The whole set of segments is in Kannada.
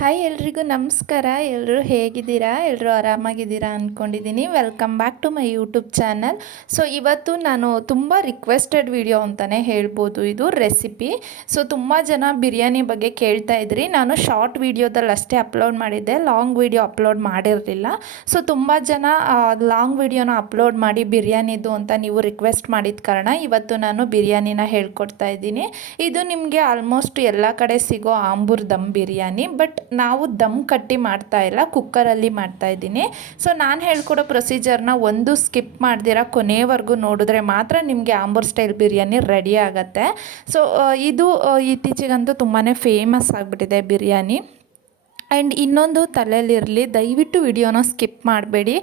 ಹಾಯ್ ಎಲ್ರಿಗೂ ನಮಸ್ಕಾರ. ಎಲ್ಲರೂ ಹೇಗಿದ್ದೀರಾ? ಎಲ್ಲರೂ ಆರಾಮಾಗಿದ್ದೀರಾ ಅಂದ್ಕೊಂಡಿದ್ದೀನಿ welcome back to my YouTube channel so ಇವತ್ತು ನಾನು ತುಂಬ ರಿಕ್ವೆಸ್ಟೆಡ್ ವಿಡಿಯೋ ಅಂತಲೇ ಹೇಳ್ಬೋದು. ಇದು ರೆಸಿಪಿ ಸೊ ತುಂಬ ಜನ ಬಿರಿಯಾನಿ ಬಗ್ಗೆ ಕೇಳ್ತಾ ಇದ್ರಿ. ನಾನು ಶಾರ್ಟ್ ವಿಡಿಯೋದಲ್ಲಿ ಅಷ್ಟೇ ಅಪ್ಲೋಡ್ ಮಾಡಿದ್ದೆ. ಲಾಂಗ್ ವಿಡಿಯೋ ಅಪ್ಲೋಡ್ ಮಾಡಿರಲಿಲ್ಲ. ಸೊ ತುಂಬ ಜನ ಲಾಂಗ್ ವಿಡಿಯೋನ ಅಪ್ಲೋಡ್ ಮಾಡಿ ಬಿರಿಯಾನಿದು ಅಂತ ನೀವು ರಿಕ್ವೆಸ್ಟ್ ಮಾಡಿದ ಕಾರಣ ಇವತ್ತು ನಾನು ಬಿರಿಯಾನಿನ ಹೇಳ್ಕೊಡ್ತಾ ಇದ್ದೀನಿ. ಇದು ನಿಮಗೆ ಆಲ್ಮೋಸ್ಟ್ ಎಲ್ಲ ಕಡೆ ಸಿಗೋ ಆಂಬೂರ್ ದಮ್ ಬಿರಿಯಾನಿ. ಬಟ್ ನಾವು ದಮ್ ಕಟ್ಟಿ ಮಾಡ್ತಾ ಇಲ್ಲ ಕುಕ್ಕರಲ್ಲಿ ಮಾಡ್ತಾ ಇದ್ದೀನಿ. ಸೊ ನಾನು ಹೇಳ್ಕೊಡೋ ಪ್ರೊಸೀಜರ್ನ ಒಂದು ಸ್ಕಿಪ್ ಮಾಡ್ದಿರ ಕೊನೆಯವರೆಗೂ ನೋಡಿದ್ರೆ ಮಾತ್ರ ನಿಮಗೆ ಆಂಬೂರ್ ಸ್ಟೈಲ್ ಬಿರಿಯಾನಿ ರೆಡಿ ಆಗುತ್ತೆ. ಸೊ ಇದು ಇತ್ತೀಚೆಗಂತೂ ತುಂಬಾ ಫೇಮಸ್ ಆಗಿಬಿಟ್ಟಿದೆ ಬಿರಿಯಾನಿ. ಆ್ಯಂಡ್ ಇನ್ನೊಂದು ತಲೆಯಲ್ಲಿರಲಿ ದಯವಿಟ್ಟು ವಿಡಿಯೋನ ಸ್ಕಿಪ್ ಮಾಡಬೇಡಿ.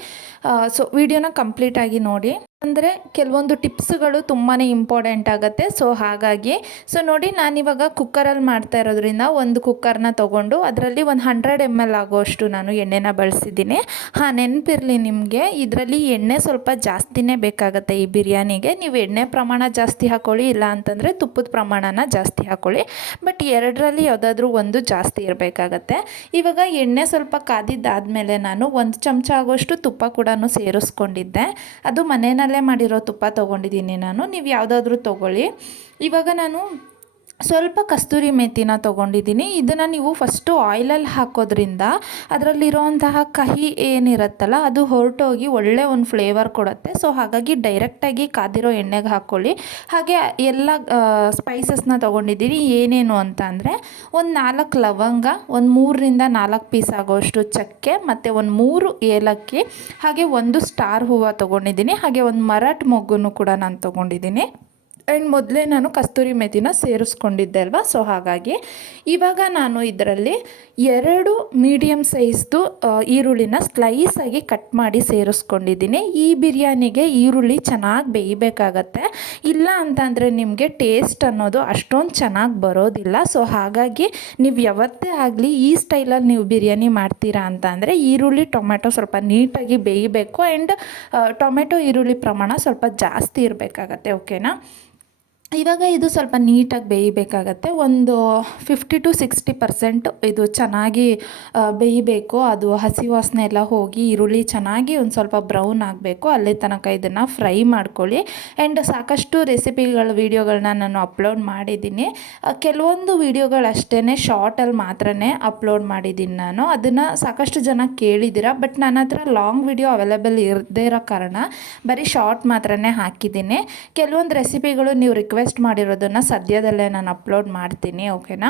ಸೊ ವಿಡಿಯೋನ ಕಂಪ್ಲೀಟಾಗಿ ನೋಡಿ. ಅಂದರೆ ಕೆಲವೊಂದು ಟಿಪ್ಸ್ಗಳು ತುಂಬಾ ಇಂಪಾರ್ಟೆಂಟ್ ಆಗುತ್ತೆ. ಸೊ ಹಾಗಾಗಿ ಸೊ ನೋಡಿ ನಾನಿವಾಗ ಕುಕ್ಕರಲ್ಲಿ ಮಾಡ್ತಾ ಇರೋದ್ರಿಂದ ಒಂದು ಕುಕ್ಕರ್ನ ತೊಗೊಂಡು ಅದರಲ್ಲಿ ಒಂದು ಹಂಡ್ರೆಡ್ ಎಂ ಎಲ್ ಆಗೋಷ್ಟು ನಾನು ಎಣ್ಣೆನ ಬಳಸಿದ್ದೀನಿ. ಹಾಂ, ನೆನಪಿರಲಿ ನಿಮಗೆ, ಇದರಲ್ಲಿ ಎಣ್ಣೆ ಸ್ವಲ್ಪ ಜಾಸ್ತಿನೇ ಬೇಕಾಗುತ್ತೆ ಈ ಬಿರಿಯಾನಿಗೆ. ನೀವು ಎಣ್ಣೆ ಪ್ರಮಾಣ ಜಾಸ್ತಿ ಹಾಕೊಳ್ಳಿ, ಇಲ್ಲ ಅಂತಂದರೆ ತುಪ್ಪದ ಪ್ರಮಾಣನ ಜಾಸ್ತಿ ಹಾಕೊಳ್ಳಿ. ಬಟ್ ಎರಡರಲ್ಲಿ ಯಾವುದಾದ್ರೂ ಒಂದು ಜಾಸ್ತಿ ಇರಬೇಕಾಗತ್ತೆ. ಇವಾಗ ಎಣ್ಣೆ ಸ್ವಲ್ಪ ಕಾದಿದ್ದಾದಮೇಲೆ ನಾನು ಒಂದು ಚಮಚ ಆಗೋಷ್ಟು ತುಪ್ಪ ಕೂಡ ಸೇರಿಸ್ಕೊಂಡಿದ್ದೆ. ಅದು ಮನೆಯಲ್ಲೇ ಮಾಡಿರೋ ತುಪ್ಪ ತೊಗೊಂಡಿದ್ದೀನಿ ನಾನು. ನೀವು ಯಾವುದಾದ್ರೂ ತೊಗೊಳ್ಳಿ. ಇವಾಗ ನಾನು ಸ್ವಲ್ಪ ಕಸ್ತೂರಿ ಮೆಥಿನ ತೊಗೊಂಡಿದ್ದೀನಿ. ಇದನ್ನು ನೀವು ಫಸ್ಟು ಆಯಿಲಲ್ಲಿ ಹಾಕೋದ್ರಿಂದ ಅದರಲ್ಲಿರೋಂತಹ ಕಹಿ ಏನಿರುತ್ತಲ್ಲ, ಅದು ಹೊರಟೋಗಿ ಒಳ್ಳೆ ಒಂದು ಫ್ಲೇವರ್ ಕೊಡುತ್ತೆ. ಸೊ ಹಾಗಾಗಿ ಡೈರೆಕ್ಟಾಗಿ ಕಾದಿರೋ ಎಣ್ಣೆಗೆ ಹಾಕ್ಕೊಳ್ಳಿ ಹಾಗೆ ಎಲ್ಲ ಸ್ಪೈಸಸ್ನ ತೊಗೊಂಡಿದ್ದೀನಿ. ಏನೇನು ಅಂತ ಅಂದರೆ, ಒಂದು ನಾಲ್ಕು ಲವಂಗ, ಒಂದು ಮೂರರಿಂದ ನಾಲ್ಕು ಪೀಸ್ ಆಗೋಷ್ಟು ಚಕ್ಕೆ, ಮತ್ತು ಒಂದು ಮೂರು ಏಲಕ್ಕಿ, ಹಾಗೆ ಒಂದು ಸ್ಟಾರ್ ಹೂವು ತೊಗೊಂಡಿದ್ದೀನಿ. ಹಾಗೆ ಒಂದು ಮರಾಠ ಮೊಗ್ಗನ್ನು ಕೂಡ ನಾನು ತೊಗೊಂಡಿದ್ದೀನಿ. ಆ್ಯಂಡ್ ಮೊದಲೇ ನಾನು ಕಸ್ತೂರಿ ಮೆಥಿನ ಸೇರಿಸ್ಕೊಂಡಿದ್ದೆ ಅಲ್ವಾ? ಸೊ ಹಾಗಾಗಿ ಇವಾಗ ನಾನು ಇದರಲ್ಲಿ ಎರಡು ಮೀಡಿಯಮ್ ಸೈಜ್ದು ಈರುಳ್ಳಿನ ಸ್ಲೈಸಾಗಿ ಕಟ್ ಮಾಡಿ ಸೇರಿಸ್ಕೊಂಡಿದ್ದೀನಿ. ಈ ಬಿರಿಯಾನಿಗೆ ಈರುಳ್ಳಿ ಚೆನ್ನಾಗಿ ಬೇಯಬೇಕಾಗತ್ತೆ. ಇಲ್ಲ ಅಂತಂದರೆ ನಿಮಗೆ ಟೇಸ್ಟ್ ಅನ್ನೋದು ಅಷ್ಟೊಂದು ಚೆನ್ನಾಗಿ ಬರೋದಿಲ್ಲ. ಸೊ ಹಾಗಾಗಿ ನೀವು ಯಾವತ್ತೇ ಆಗಲಿ ಈ ಸ್ಟೈಲಲ್ಲಿ ನೀವು ಬಿರಿಯಾನಿ ಮಾಡ್ತೀರಾ ಅಂತ ಅಂದರೆ ಈರುಳ್ಳಿ ಟೊಮೆಟೊ ಸ್ವಲ್ಪ ನೀಟಾಗಿ ಬೇಯಬೇಕು. ಆ್ಯಂಡ್ ಟೊಮೆಟೊ ಈರುಳ್ಳಿ ಪ್ರಮಾಣ ಸ್ವಲ್ಪ ಜಾಸ್ತಿ ಇರಬೇಕಾಗತ್ತೆ ಓಕೆನಾ ಇವಾಗ ಇದು ಸ್ವಲ್ಪ ನೀಟಾಗಿ ಬೇಯಬೇಕಾಗತ್ತೆ. ಒಂದು ಫಿಫ್ಟಿ ಟು ಸಿಕ್ಸ್ಟಿ ಪರ್ಸೆಂಟ್ ಇದು ಚೆನ್ನಾಗಿ ಬೇಯಬೇಕು. ಅದು ಹಸಿ ವಾಸನೆ ಎಲ್ಲ ಹೋಗಿ ಈರುಳ್ಳಿ ಚೆನ್ನಾಗಿ ಒಂದು ಸ್ವಲ್ಪ ಬ್ರೌನ್ ಆಗಬೇಕು. ಅಲ್ಲಿ ತನಕ ಇದನ್ನು ಫ್ರೈ ಮಾಡ್ಕೊಳ್ಳಿ. ಆ್ಯಂಡ್ ಸಾಕಷ್ಟು ರೆಸಿಪಿಗಳ ವೀಡಿಯೋಗಳನ್ನ ನಾನು ಅಪ್ಲೋಡ್ ಮಾಡಿದ್ದೀನಿ. ಕೆಲವೊಂದು ವೀಡಿಯೋಗಳಷ್ಟೇ ಶಾರ್ಟಲ್ಲಿ ಮಾತ್ರ ಅಪ್ಲೋಡ್ ಮಾಡಿದ್ದೀನಿ ನಾನು. ಅದನ್ನು ಸಾಕಷ್ಟು ಜನ ಕೇಳಿದ್ದೀರಾ, ಬಟ್ ನನ್ನ ಹತ್ರ ಲಾಂಗ್ ವಿಡಿಯೋ ಅವೈಲೇಬಲ್ ಇರದೇ ಇರೋ ಕಾರಣ ಬರೀ ಶಾರ್ಟ್ ಮಾತ್ರನೇ ಹಾಕಿದ್ದೀನಿ. ಕೆಲವೊಂದು ರೆಸಿಪಿಗಳು ನೀವು ಮಾಡಿರೋದನ್ನು ಸದ್ಯದಲ್ಲೇ ನಾನು ಅಪ್ಲೋಡ್ ಮಾಡ್ತೀನಿ ಓಕೆನಾ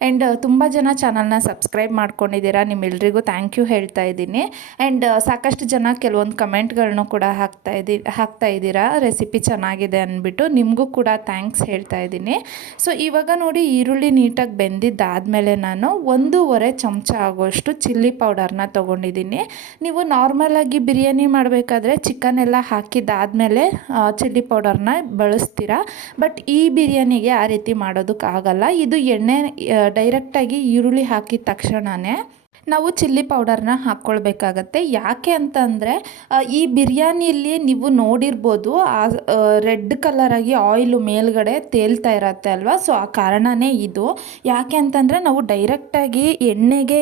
ಆ್ಯಂಡ್ ತುಂಬ ಜನ ಚಾನಲ್ನ ಸಬ್ಸ್ಕ್ರೈಬ್ ಮಾಡ್ಕೊಂಡಿದ್ದೀರಾ, ನಿಮ್ಮೆಲ್ರಿಗೂ ಥ್ಯಾಂಕ್ ಯು ಹೇಳ್ತಾ ಇದ್ದೀನಿ. ಆ್ಯಂಡ್ ಸಾಕಷ್ಟು ಜನ ಕೆಲವೊಂದು ಕಮೆಂಟ್ಗಳನ್ನು ಕೂಡ ಹಾಕ್ತಾ ಇದ್ದಿ ಹಾಕ್ತಾ ಇದ್ದೀರಾ ರೆಸಿಪಿ ಚೆನ್ನಾಗಿದೆ ಅಂದ್ಬಿಟ್ಟು ನಿಮಗೂ ಕೂಡ ಥ್ಯಾಂಕ್ಸ್ ಹೇಳ್ತಾ ಇದ್ದೀನಿ. ಸೊ ಇವಾಗ ನೋಡಿ ಈರುಳ್ಳಿ ನೀಟಾಗಿ ಬೆಂದಿದ್ದಾದಮೇಲೆ ನಾನು ಒಂದೂವರೆ ಚಮಚ ಆಗೋಷ್ಟು ಚಿಲ್ಲಿ ಪೌಡರ್ನ ತೊಗೊಂಡಿದ್ದೀನಿ. ನೀವು ನಾರ್ಮಲಾಗಿ ಬಿರಿಯಾನಿ ಮಾಡಬೇಕಾದ್ರೆ ಚಿಕನ್ ಎಲ್ಲ ಹಾಕಿದ್ದಾದಮೇಲೆ ಚಿಲ್ಲಿ ಪೌಡರ್ನ ಬಳಸ್ತೀರಾ. ಬಟ್ ಈ ಬಿರಿಯಾನಿಗೆ ಆ ರೀತಿ ಮಾಡೋದಕ್ಕಾಗಲ್ಲ. ಇದು ಎಣ್ಣೆ ಡೈರೆಕ್ಟಾಗಿ ಈರುಳ್ಳಿ ಹಾಕಿದ ತಕ್ಷಣವೇ ನಾವು ಚಿಲ್ಲಿ ಪೌಡರ್ನ ಹಾಕ್ಕೊಳ್ಬೇಕಾಗತ್ತೆ. ಯಾಕೆ ಅಂತಂದರೆ ಈ ಬಿರಿಯಾನಿಯಲ್ಲಿ ನೀವು ನೋಡಿರ್ಬೋದು, ಆ ರೆಡ್ ಕಲರಾಗಿ ಆಯಿಲು ಮೇಲ್ಗಡೆ ತೇಲ್ತಾ ಇರತ್ತೆ ಅಲ್ವಾ? ಸೊ, ಆ ಕಾರಣನೇ ಇದು. ಯಾಕೆ ಅಂತಂದರೆ, ನಾವು ಡೈರೆಕ್ಟಾಗಿ ಎಣ್ಣೆಗೆ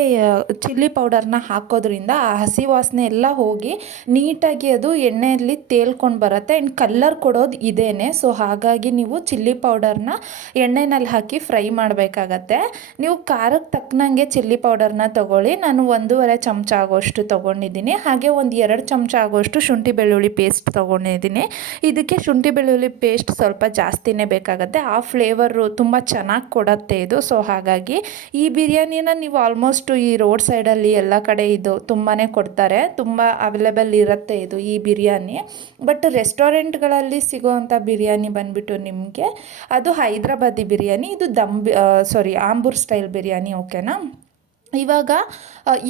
ಚಿಲ್ಲಿ ಪೌಡರ್ನ ಹಾಕೋದ್ರಿಂದ ಆ ಹಸಿ ವಾಸನೆ ಎಲ್ಲ ಹೋಗಿ ನೀಟಾಗಿ ಅದು ಎಣ್ಣೆಯಲ್ಲಿ ತೇಲ್ಕೊಂಡು ಬರುತ್ತೆ. ಆ್ಯಂಡ್ ಕಲ್ಲರ್ ಕೊಡೋದು ಇದೇನೆ. ಸೊ, ಹಾಗಾಗಿ ನೀವು ಚಿಲ್ಲಿ ಪೌಡರ್ನ ಎಣ್ಣೆನಲ್ಲಿ ಹಾಕಿ ಫ್ರೈ ಮಾಡಬೇಕಾಗತ್ತೆ. ನೀವು ಖಾರಕ್ಕೆ ತಕ್ಕನಂಗೆ ಚಿಲ್ಲಿ ಪೌಡರ್ನ ತೊಗೊಳ್ಳಿ. ನಾನು ಒಂದೂವರೆ ಚಮಚ ಆಗೋಷ್ಟು ತೊಗೊಂಡಿದ್ದೀನಿ. ಹಾಗೆ ಒಂದು ಎರಡು ಚಮಚ ಆಗೋಷ್ಟು ಶುಂಠಿ ಬೆಳ್ಳುಳ್ಳಿ ಪೇಸ್ಟ್ ತೊಗೊಂಡಿದ್ದೀನಿ. ಇದಕ್ಕೆ ಶುಂಠಿ ಬೆಳ್ಳುಳ್ಳಿ ಪೇಸ್ಟ್ ಸ್ವಲ್ಪ ಜಾಸ್ತಿನೇ ಬೇಕಾಗುತ್ತೆ. ಆ ಫ್ಲೇವರು ತುಂಬ ಚೆನ್ನಾಗಿ ಕೊಡುತ್ತೆ ಇದು. ಸೊ, ಹಾಗಾಗಿ ಈ ಬಿರಿಯಾನಿನ ನೀವು ಆಲ್ಮೋಸ್ಟ್ ಈ ರೋಡ್ ಸೈಡಲ್ಲಿ ಎಲ್ಲ ಕಡೆ ಇದು ತುಂಬಾ ಕೊಡ್ತಾರೆ. ತುಂಬ ಅವೈಲೇಬಲ್ ಇರುತ್ತೆ ಇದು ಈ ಬಿರಿಯಾನಿ. ಬಟ್ ರೆಸ್ಟೋರೆಂಟ್ಗಳಲ್ಲಿ ಸಿಗೋವಂಥ ಬಿರಿಯಾನಿ ಬಂದುಬಿಟ್ಟು ನಿಮಗೆ ಅದು ಹೈದ್ರಾಬಾದಿ ಬಿರಿಯಾನಿ. ಇದು ದಮ್ ಸಾರಿ ಆಂಬೂರ್ ಸ್ಟೈಲ್ ಬಿರಿಯಾನಿ, ಓಕೆನಾ? ಇವಾಗ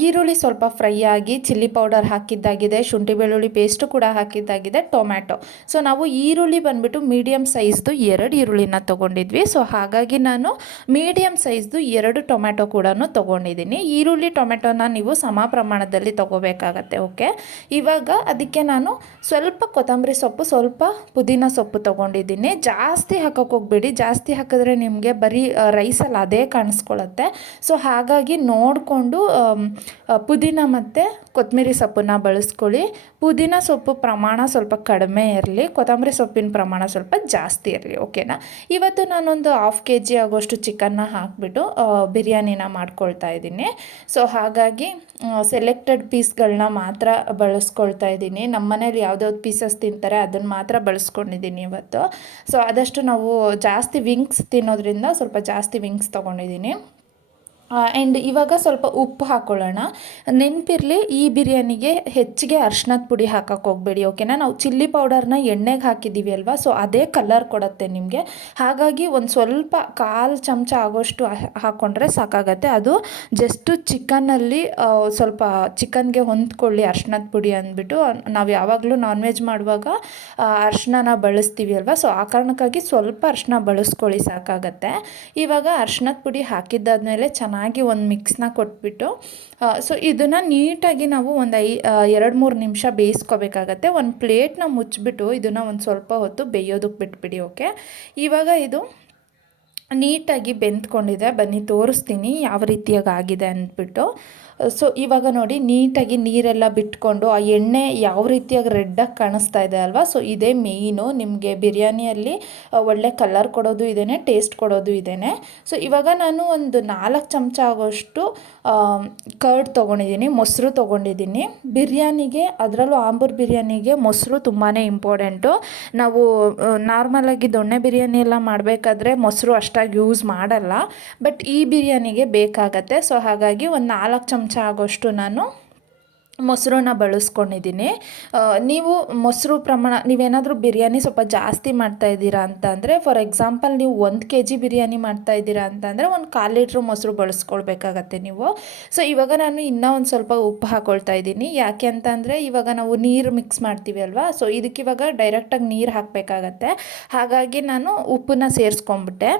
ಈರುಳ್ಳಿ ಸ್ವಲ್ಪ ಫ್ರೈ ಆಗಿ ಚಿಲ್ಲಿ ಪೌಡರ್ ಹಾಕಿದ್ದಾಗಿದೆ, ಶುಂಠಿ ಬೆಳ್ಳುಳ್ಳಿ ಪೇಸ್ಟು ಕೂಡ ಹಾಕಿದ್ದಾಗಿದೆ ಟೊಮ್ಯಾಟೊ ಸೊ ನಾವು ಈರುಳ್ಳಿ ಬಂದುಬಿಟ್ಟು ಮೀಡಿಯಮ್ ಸೈಜ್ದು ಎರಡು ಈರುಳ್ಳಿನ ತೊಗೊಂಡಿದ್ವಿ. ಸೊ ಹಾಗಾಗಿ ನಾನು ಮೀಡಿಯಮ್ ಸೈಜ್ದು ಎರಡು ಟೊಮ್ಯಾಟೊ ಕೂಡ ತೊಗೊಂಡಿದ್ದೀನಿ. ಈರುಳ್ಳಿ ಟೊಮ್ಯಾಟೊನ ನೀವು ಸಮ ಪ್ರಮಾಣದಲ್ಲಿ ತೊಗೋಬೇಕಾಗತ್ತೆ ಓಕೆ ಇವಾಗ ಅದಕ್ಕೆ ನಾನು ಸ್ವಲ್ಪ ಕೊತ್ತಂಬರಿ ಸೊಪ್ಪು, ಸ್ವಲ್ಪ ಪುದೀನ ಸೊಪ್ಪು ತೊಗೊಂಡಿದ್ದೀನಿ. ಜಾಸ್ತಿ ಹಾಕೋಕೆ ಹೋಗ್ಬೇಡಿ. ಜಾಸ್ತಿ ಹಾಕಿದ್ರೆ ನಿಮಗೆ ಬರೀ ರೈಸಲ್ಲಿ ಅದೇ ಕಾಣಿಸ್ಕೊಳ್ಳುತ್ತೆ ಸೊ ಹಾಗಾಗಿ ನೋಡಿ ನೋಡಿಕೊಂಡು ಪುದೀನ ಮತ್ತು ಕೊತ್ತಂಬರಿ ಸೊಪ್ಪನ್ನ ಬಳಸ್ಕೊಳ್ಳಿ. ಪುದೀನ ಸೊಪ್ಪು ಪ್ರಮಾಣ ಸ್ವಲ್ಪ ಕಡಿಮೆ ಇರಲಿ. ಕೊತ್ತಂಬರಿ ಸೊಪ್ಪಿನ ಪ್ರಮಾಣ ಸ್ವಲ್ಪ ಜಾಸ್ತಿ ಇರಲಿ, ಓಕೆನಾ? ಇವತ್ತು ನಾನೊಂದು ಹಾಫ್ ಕೆ ಜಿ ಆಗೋಷ್ಟು ಚಿಕನ್ನ ಹಾಕಿಬಿಟ್ಟು ಬಿರಿಯಾನಿನ ಮಾಡ್ಕೊಳ್ತಾ ಇದ್ದೀನಿ. ಸೊ ಹಾಗಾಗಿ ಸೆಲೆಕ್ಟೆಡ್ ಪೀಸ್ಗಳನ್ನ ಮಾತ್ರ ಬಳಸ್ಕೊಳ್ತಾ ಇದ್ದೀನಿ. ನಮ್ಮ ಮನೇಲಿ ಯಾವ್ದಾವ್ದು ಪೀಸಸ್ ತಿಂತಾರೆ ಅದನ್ನು ಮಾತ್ರ ಬಳಸ್ಕೊಂಡಿದ್ದೀನಿ ಇವತ್ತು. ಸೊ ಆದಷ್ಟು ನಾವು ಜಾಸ್ತಿ ವಿಂಗ್ಸ್ ತಿನ್ನೋದ್ರಿಂದ ಸ್ವಲ್ಪ ಜಾಸ್ತಿ ವಿಂಗ್ಸ್ ತೊಗೊಂಡಿದ್ದೀನಿ. ಆ್ಯಂಡ್ ಇವಾಗ ಸ್ವಲ್ಪ ಉಪ್ಪು ಹಾಕ್ಕೊಳ್ಳೋಣ ನೆನಪಿರಲಿ, ಈ ಬಿರಿಯಾನಿಗೆ ಹೆಚ್ಚಿಗೆ ಅರ್ಶಿನದ ಪುಡಿ ಹಾಕಕ್ಕೆ ಹೋಗಬೇಡಿ ಓಕೆನಾ ನಾವು ಚಿಲ್ಲಿ ಪೌಡರ್ನ ಎಣ್ಣೆಗೆ ಹಾಕಿದ್ದೀವಿ ಅಲ್ವಾ? ಸೊ ಅದೇ ಕಲರ್ ಕೊಡುತ್ತೆ ನಿಮಗೆ. ಹಾಗಾಗಿ ಒಂದು ಸ್ವಲ್ಪ ಕಾಲು ಚಮಚ ಆಗೋಷ್ಟು ಹಾಕ್ಕೊಂಡ್ರೆ ಸಾಕಾಗತ್ತೆ. ಅದು ಜಸ್ಟು ಚಿಕನಲ್ಲಿ ಸ್ವಲ್ಪ ಚಿಕನ್ಗೆ ಹೊಂದ್ಕೊಳ್ಳಿ ಅರ್ಶಿನದ ಪುಡಿ ಅಂದ್ಬಿಟ್ಟು. ನಾವು ಯಾವಾಗಲೂ ನಾನ್ ವೆಜ್ ಮಾಡುವಾಗ ಅರ್ಶಿನ ಬಳಸ್ತೀವಿ ಅಲ್ವಾ? ಸೊ ಆ ಕಾರಣಕ್ಕಾಗಿ ಸ್ವಲ್ಪ ಅರ್ಶಿನ ಬಳಸ್ಕೊಳ್ಳಿ ಸಾಕಾಗತ್ತೆ. ಇವಾಗ ಅರ್ಶಿನದ ಪುಡಿ ಹಾಕಿದ್ದಾದ್ಮೇಲೆ ಚೆನ್ನಾಗಿ ಚೆನ್ನಾಗಿ ಒಂದು ಮಿಕ್ಸ್ನ ಕೊಟ್ಬಿಟ್ಟು ಸೊ ಇದನ್ನು ನೀಟಾಗಿ ನಾವು ಒಂದು ಐ ಎರಡು ಮೂರು ನಿಮಿಷ ಬೇಯಿಸ್ಕೋಬೇಕಾಗತ್ತೆ. ಒಂದು ಪ್ಲೇಟ್ನ ಮುಚ್ಚಿಬಿಟ್ಟು ಇದನ್ನು ಒಂದು ಸ್ವಲ್ಪ ಹೊತ್ತು ಬೇಯೋದಕ್ಕೆ ಬಿಟ್ಬಿಡಿ ಓಕೆ ಇವಾಗ ಇದು ನೀಟಾಗಿ ಬೆಂದ್ಕೊಂಡಿದೆ. ಬನ್ನಿ, ತೋರಿಸ್ತೀನಿ ಯಾವ ರೀತಿಯಾಗಿ ಆಗಿದೆ ಅಂದ್ಬಿಟ್ಟು. ಸೊ ಇವಾಗ ನೋಡಿ ನೀಟಾಗಿ ನೀರೆಲ್ಲ ಬಿಟ್ಕೊಂಡು ಆ ಎಣ್ಣೆ ಯಾವ ರೀತಿಯಾಗಿ ರೆಡ್ಡಾಗಿ ಕಾಣಿಸ್ತಾ ಇದೆ ಅಲ್ವಾ? ಸೊ ಇದೇ ಮೇಯ್ನು ನಿಮಗೆ ಬಿರಿಯಾನಿಯಲ್ಲಿ ಒಳ್ಳೆ ಕಲರ್ ಕೊಡೋದು ಇದೇ ಟೇಸ್ಟ್ ಕೊಡೋದು ಇದೇ ಸೊ ಇವಾಗ ನಾನು ಒಂದು ನಾಲ್ಕು ಚಮಚ ಆಗೋಷ್ಟು ಕರ್ಡ್ ತೊಗೊಂಡಿದ್ದೀನಿ, ಮೊಸರು ತೊಗೊಂಡಿದ್ದೀನಿ. ಬಿರಿಯಾನಿಗೆ, ಅದರಲ್ಲೂ ಆಂಬೂರ್ ಬಿರಿಯಾನಿಗೆ ಮೊಸರು ತುಂಬಾ ಇಂಪಾರ್ಟೆಂಟು ನಾವು ನಾರ್ಮಲಾಗಿ ದೊಣ್ಣೆ ಬಿರಿಯಾನಿ ಎಲ್ಲ ಮಾಡಬೇಕಾದ್ರೆ ಮೊಸರು ಅಷ್ಟಾಗಿ ಯೂಸ್ ಮಾಡಲ್ಲ. ಬಟ್ ಈ ಬಿರಿಯಾನಿಗೆ ಬೇಕಾಗತ್ತೆ. ಸೊ ಹಾಗಾಗಿ ಒಂದು ನಾಲ್ಕು ಚಮಚ ಚಮಚ ಆಗೋಷ್ಟು ನಾನು ಮೊಸರನ್ನ ಬಳಸ್ಕೊಂಡಿದ್ದೀನಿ. ನೀವು ಮೊಸರು ಪ್ರಮಾಣ, ನೀವೇನಾದರೂ ಬಿರಿಯಾನಿ ಸ್ವಲ್ಪ ಜಾಸ್ತಿ ಮಾಡ್ತಾ ಇದ್ದೀರಾ ಅಂತ ಅಂದರೆ ಫಾರ್ ಎಕ್ಸಾಂಪಲ್ ನೀವು ಒಂದು ಕೆ ಜಿ ಬಿರಿಯಾನಿ ಮಾಡ್ತಾ ಇದ್ದೀರಾ ಅಂತ ಅಂದರೆ ಒಂದು ಕಾಲು ಲೀಟ್ರ್ ಮೊಸರು ಬಳಸ್ಕೊಳ್ಬೇಕಾಗತ್ತೆ ನೀವು. ಸೊ, ಇವಾಗ ನಾನು ಇನ್ನೂ ಒಂದು ಸ್ವಲ್ಪ ಉಪ್ಪು ಹಾಕೊಳ್ತಾ ಇದ್ದೀನಿ. ಯಾಕೆ ಅಂತ ಅಂದರೆ ಇವಾಗ ನಾವು ನೀರು ಮಿಕ್ಸ್ ಮಾಡ್ತೀವಿ ಅಲ್ವಾ? ಸೊ, ಇದಕ್ಕೆ ಇವಾಗ ಡೈರೆಕ್ಟಾಗಿ ನೀರು ಹಾಕಬೇಕಾಗತ್ತೆ. ಹಾಗಾಗಿ ನಾನು ಉಪ್ಪನ್ನ ಸೇರಿಸ್ಕೊಂಬಿಟ್ಟೆ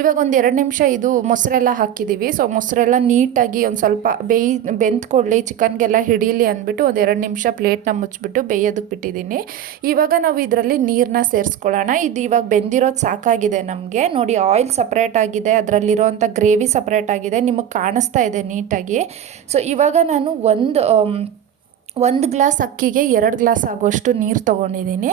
ಇವಾಗ ಒಂದು ಎರಡು ನಿಮಿಷ ಇದು ಮೊಸರೆಲ್ಲ ಹಾಕಿದ್ದೀವಿ ಸೊ, ಮೊಸರೆಲ್ಲ ನೀಟಾಗಿ ಒಂದು ಸ್ವಲ್ಪ ಬೇಯ್, ಬೆಂದ್ಕೊಳ್ಳಿ, ಚಿಕನ್ಗೆಲ್ಲ ಹಿಡೀಲಿ ಅಂದ್ಬಿಟ್ಟು ಒಂದು ಎರಡು ನಿಮಿಷ ಪ್ಲೇಟ್ನ ಮುಚ್ಚಿಬಿಟ್ಟು ಬೇಯೋದಕ್ಕೆ ಬಿಟ್ಟಿದ್ದೀನಿ. ಇವಾಗ ನಾವು ಇದರಲ್ಲಿ ನೀರನ್ನ ಸೇರಿಸ್ಕೊಳ್ಳೋಣ. ಇದು ಇವಾಗ ಬೆಂದಿರೋದು ಸಾಕಾಗಿದೆ ನಮಗೆ. ನೋಡಿ ಆಯಿಲ್ ಸಪ್ರೇಟ್ ಆಗಿದೆ. ಅದರಲ್ಲಿರೋವಂಥ ಗ್ರೇವಿ ಸಪ್ರೇಟ್ ಆಗಿದೆ. ನಿಮಗೆ ಕಾಣಿಸ್ತಾ ಇದೆ ನೀಟಾಗಿ. ಸೊ ಇವಾಗ ನಾನು ಒಂದು ಒಂದು ಗ್ಲಾಸ್ ಅಕ್ಕಿಗೆ ಎರಡು ಗ್ಲಾಸ್ ಆಗೋಷ್ಟು ನೀರು ತೊಗೊಂಡಿದ್ದೀನಿ.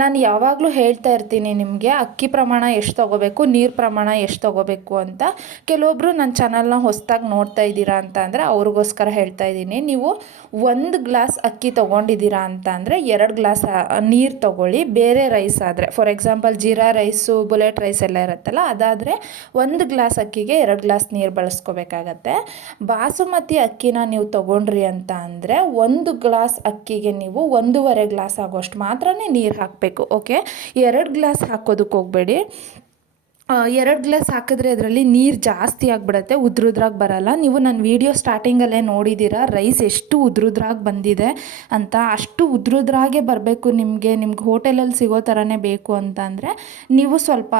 ನಾನು ಯಾವಾಗಲೂ ಹೇಳ್ತಾ ಇರ್ತೀನಿ ನಿಮಗೆ, ಅಕ್ಕಿ ಪ್ರಮಾಣ ಎಷ್ಟು ತೊಗೋಬೇಕು, ನೀರು ಪ್ರಮಾಣ ಎಷ್ಟು ತೊಗೋಬೇಕು ಅಂತ. ಕೆಲವೊಬ್ಬರು ನನ್ನ ಚಾನಲ್ನ ಹೊಸ್ದಾಗಿ ನೋಡ್ತಾ ಇದ್ದೀರಾ ಅಂತ ಅಂದರೆ ಅವ್ರಿಗೋಸ್ಕರ ಹೇಳ್ತಾ ಇದ್ದೀನಿ. ನೀವು ಒಂದು ಗ್ಲಾಸ್ ಅಕ್ಕಿ ತೊಗೊಂಡಿದ್ದೀರಾ ಅಂತ ಅಂದರೆ ಎರಡು ಗ್ಲಾಸ್ ನೀರು ತೊಗೊಳ್ಳಿ. ಬೇರೆ ರೈಸ್ ಆದರೆ, for example jeera rice, bullet rice ಎಲ್ಲ ಇರುತ್ತಲ್ಲ, ಅದಾದರೆ ಒಂದು ಗ್ಲಾಸ್ ಅಕ್ಕಿಗೆ ಎರಡು ಗ್ಲಾಸ್ ನೀರು ಬಳಸ್ಕೋಬೇಕಾಗತ್ತೆ. ಬಾಸುಮತಿ ಅಕ್ಕಿನ ನೀವು ತೊಗೊಂಡ್ರಿ ಅಂತ ಅಂದರೆ ಒಂದು ಗ್ಲಾಸ್ ಅಕ್ಕಿಗೆ ನೀವು ಒಂದೂವರೆ ಗ್ಲಾಸ್ ಆಗೋಷ್ಟು ಮಾತ್ರ ನೀರು ಹಾಕಬೇಕು ಓಕೆ ಎರಡು ಗ್ಲಾಸ್ ಹಾಕೋದಕ್ಕೆ ಹೋಗಬೇಡಿ. ಎರಡು ಗ್ಲಾಸ್ ಹಾಕಿದ್ರೆ ಅದರಲ್ಲಿ ನೀರು ಜಾಸ್ತಿ ಆಗಿಬಿಡತ್ತೆ, ಉದ್ರುದ್ರಾಗಿ ಬರಲ್ಲ. ನೀವು ನನ್ನ ವೀಡಿಯೋ ಸ್ಟಾರ್ಟಿಂಗಲ್ಲೇ ನೋಡಿದ್ದೀರಾ ರೈಸ್ ಎಷ್ಟು ಉದ್ರುದ್ರಾಗಿ ಬಂದಿದೆ ಅಂತ. ಅಷ್ಟು ಉದ್ರುದ್ರಾಗೆ ಬರಬೇಕು ನಿಮಗೆ, ನಿಮ್ಗೆ ಹೋಟೆಲಲ್ಲಿ ಸಿಗೋ ಥರನೇ ಬೇಕು ಅಂತ ನೀವು ಸ್ವಲ್ಪ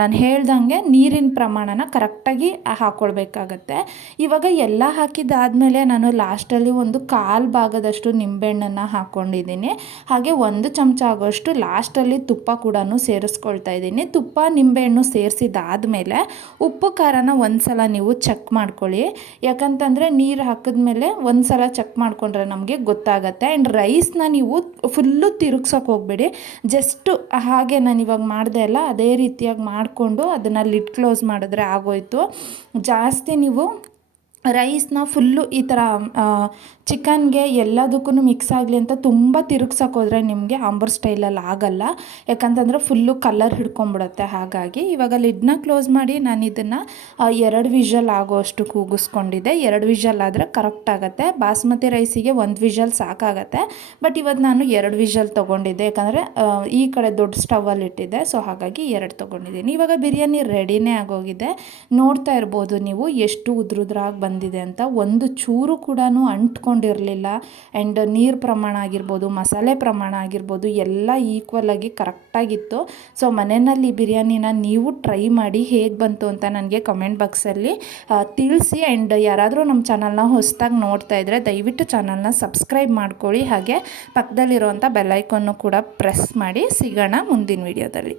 ನಾನು ಹೇಳ್ದಂಗೆ ನೀರಿನ ಪ್ರಮಾಣನ ಕರೆಕ್ಟಾಗಿ ಹಾಕ್ಕೊಳ್ಬೇಕಾಗತ್ತೆ ಇವಾಗ ಎಲ್ಲ ಹಾಕಿದ್ದಾದಮೇಲೆ ನಾನು ಲಾಸ್ಟಲ್ಲಿ ಒಂದು ಕಾಲು ಭಾಗದಷ್ಟು ನಿಂಬೆಹಣ್ಣನ್ನು ಹಾಕ್ಕೊಂಡಿದ್ದೀನಿ ಹಾಗೆ ಒಂದು ಚಮಚ ಆಗೋಷ್ಟು ಲಾಸ್ಟಲ್ಲಿ ತುಪ್ಪ ಕೂಡ ಸೇರಿಸ್ಕೊಳ್ತಾ ಇದ್ದೀನಿ. ತುಪ್ಪ, ನಿಂಬೆಹಣ್ಣು ಸೇರಿಸಿದಾದ್ಮೇಲೆ ಉಪ್ಪು ಖಾರನ ಒಂದು ಸಲ ನೀವು ಚೆಕ್ ಮಾಡ್ಕೊಳ್ಳಿ. ಯಾಕಂತಂದರೆ ನೀರು ಹಾಕಿದ್ಮೇಲೆ ಒಂದು ಸಲ ಚೆಕ್ ಮಾಡಿಕೊಂಡ್ರೆ ನಮಗೆ ಗೊತ್ತಾಗತ್ತೆ. ಆ್ಯಂಡ್ ರೈಸ್ನ ನೀವು ಫುಲ್ಲು ತಿರುಗ್ಸೋಕೆ ಹೋಗಬೇಡಿ. ಜಸ್ಟು ಹಾಗೆ ನಾನು ಇವಾಗ ಮಾಡಿದೆ ಅಲ್ಲ, ಅದೇ ರೀತಿಯಾಗಿ ಮಾಡಿಕೊಂಡು ಅದನ್ನು ಲಿಡ್ ಕ್ಲೋಸ್ ಮಾಡಿದ್ರೆ ಆಗೋಯ್ತು. ಜಾಸ್ತಿ ನೀವು ರೈಸ್ನ ಫುಲ್ಲು ಈ ಥರ ಚಿಕನ್ಗೆ ಎಲ್ಲದಕ್ಕೂ ಮಿಕ್ಸ್ ಆಗಲಿ ಅಂತ ತುಂಬ ತಿರುಗ್ಸಕ್ಕೆ ಹೋದರೆ ನಿಮಗೆ ಆಂಬರ್ ಸ್ಟೈಲಲ್ಲಿ ಆಗಲ್ಲ. ಯಾಕಂತಂದರೆ ಫುಲ್ಲು ಕಲರ್ ಹಿಡ್ಕೊಂಬಿಡುತ್ತೆ. ಹಾಗಾಗಿ ಇವಾಗ ಲಿಡ್ನ ಕ್ಲೋಸ್ ಮಾಡಿ ನಾನು ಇದನ್ನು ಎರಡು ವಿಷಲ್ ಆಗೋಷ್ಟು ಕೂಗಿಸ್ಕೊಂಡಿದ್ದೆ. ಎರಡು ವಿಷಲ್ ಆದರೆ ಕರೆಕ್ಟ್ ಆಗುತ್ತೆ. ಬಾಸ್ಮತಿ ರೈಸಿಗೆ ಒಂದು ವಿಷಲ್ ಸಾಕಾಗತ್ತೆ. ಬಟ್ ಇವತ್ತು ನಾನು ಎರಡು ವಿಷಲ್ ತೊಗೊಂಡಿದ್ದೆ. ಯಾಕಂದರೆ ಈ ಕಡೆ ದೊಡ್ಡ ಸ್ಟವಲ್ಲಿ ಇಟ್ಟಿದ್ದೆ. ಸೊ ಹಾಗಾಗಿ ಎರಡು ತೊಗೊಂಡಿದ್ದೀನಿ. ಇವಾಗ ಬಿರಿಯಾನಿ ರೆಡಿನೇ ಆಗೋಗಿದೆ. ನೋಡ್ತಾ ಇರ್ಬೋದು ನೀವು ಎಷ್ಟು ಉದ್ರುದ್ರಾಗಿ ಬಂದಿದೆ ಅಂತ ಒಂದು ಚೂರು ಕೂಡ ಅಂಟ್ಕೊಂಡಿರಲಿಲ್ಲ. ಆ್ಯಂಡ್ ನೀರು ಪ್ರಮಾಣ ಆಗಿರ್ಬೋದು, ಮಸಾಲೆ ಪ್ರಮಾಣ ಆಗಿರ್ಬೋದು, ಎಲ್ಲ ಈಕ್ವಲಾಗಿ ಕರೆಕ್ಟಾಗಿತ್ತು ಸೊ ಮನೆಯಲ್ಲಿ ಬಿರಿಯಾನಿನ ನೀವು ಟ್ರೈ ಮಾಡಿ ಹೇಗೆ ಬಂತು ಅಂತ ನನಗೆ ಕಮೆಂಟ್ ಬಾಕ್ಸಲ್ಲಿ ತಿಳಿಸಿ. ಆ್ಯಂಡ್ ಯಾರಾದರೂ ನಮ್ಮ ಚಾನಲ್ನ ಹೊಸದಾಗಿ ನೋಡ್ತಾ ಇದ್ದರೆ ದಯವಿಟ್ಟು ಚಾನಲ್ನ ಸಬ್ಸ್ಕ್ರೈಬ್ ಮಾಡ್ಕೊಳ್ಳಿ. ಹಾಗೆ ಪಕ್ಕದಲ್ಲಿರುವಂಥ ಬೆಲ್ಲೈಕನ್ನು ಕೂಡ ಪ್ರೆಸ್ ಮಾಡಿ ಸಿಗೋಣ ಮುಂದಿನ ವೀಡಿಯೋದಲ್ಲಿ